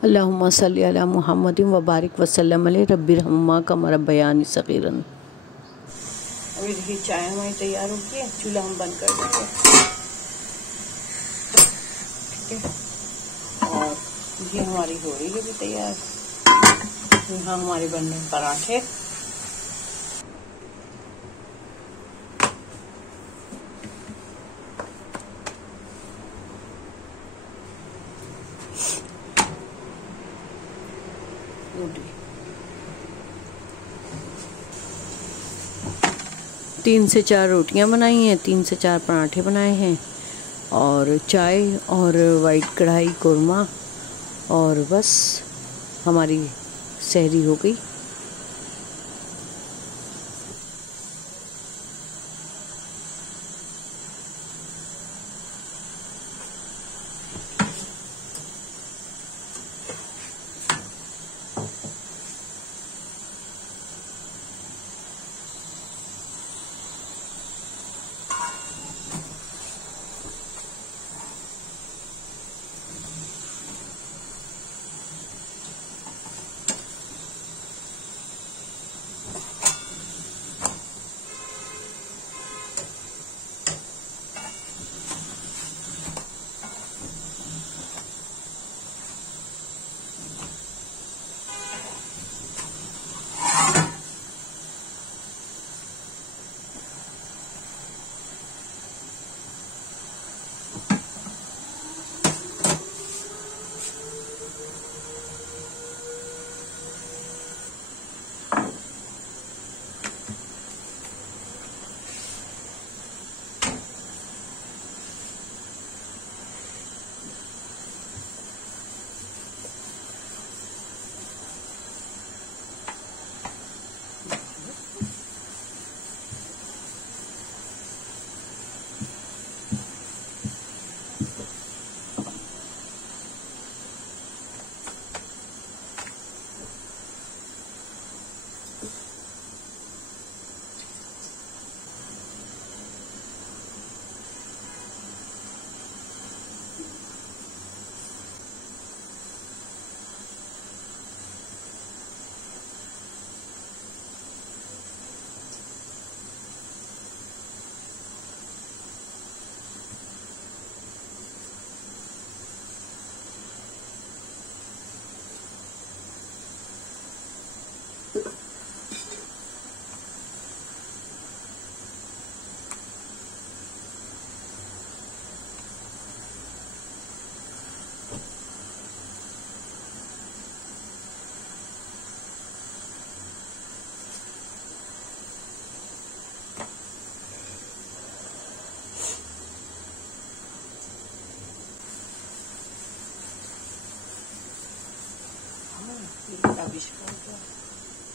अल्लाहुम्मा सल्ली अला मुहम्मदिन व बारिक वसल्लम अलैहि रब्बिरहम्मा कमा रब्बयानी सगीरन। अभी देखिए चाय हमारी तैयार हो गई है, चूल्हा हम बंद कर देंगे। ठीक है, और ये हमारी हो रही है भी तैयार। यहाँ हमारे बन रहे पराठे। रोटी 3 से 4 रोटियां बनाई हैं, 3 से 4 पराठे बनाए हैं और चाय और वाइट कढ़ाई कोरमा, और बस हमारी सहरी हो गई।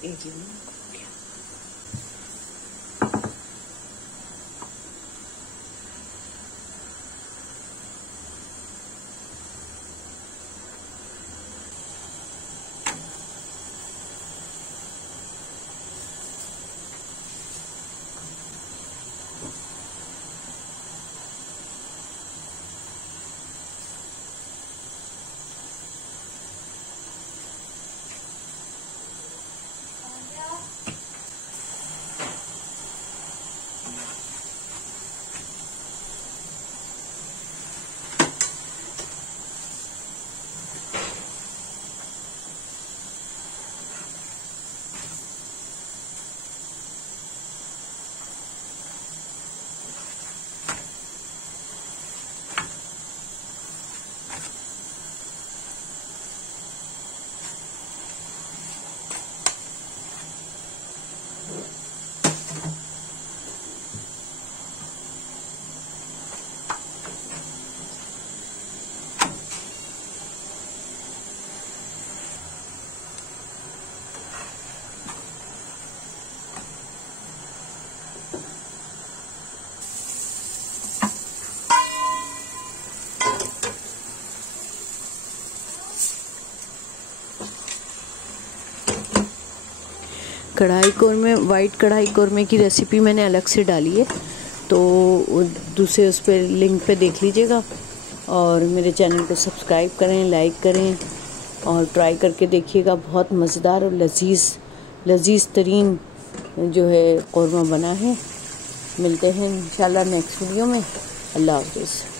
एक कढ़ाई कोरमे, वाइट कढ़ाई कोरमे की रेसिपी मैंने अलग से डाली है, तो दूसरे उस पर लिंक पे देख लीजिएगा। और मेरे चैनल को सब्सक्राइब करें, लाइक करें, और ट्राई करके देखिएगा, बहुत मज़ेदार और लजीज़ तरीन जो है कौरमा बना है। मिलते हैं इंशाल्लाह नेक्स्ट वीडियो में। अल्लाह हाफ़िज़।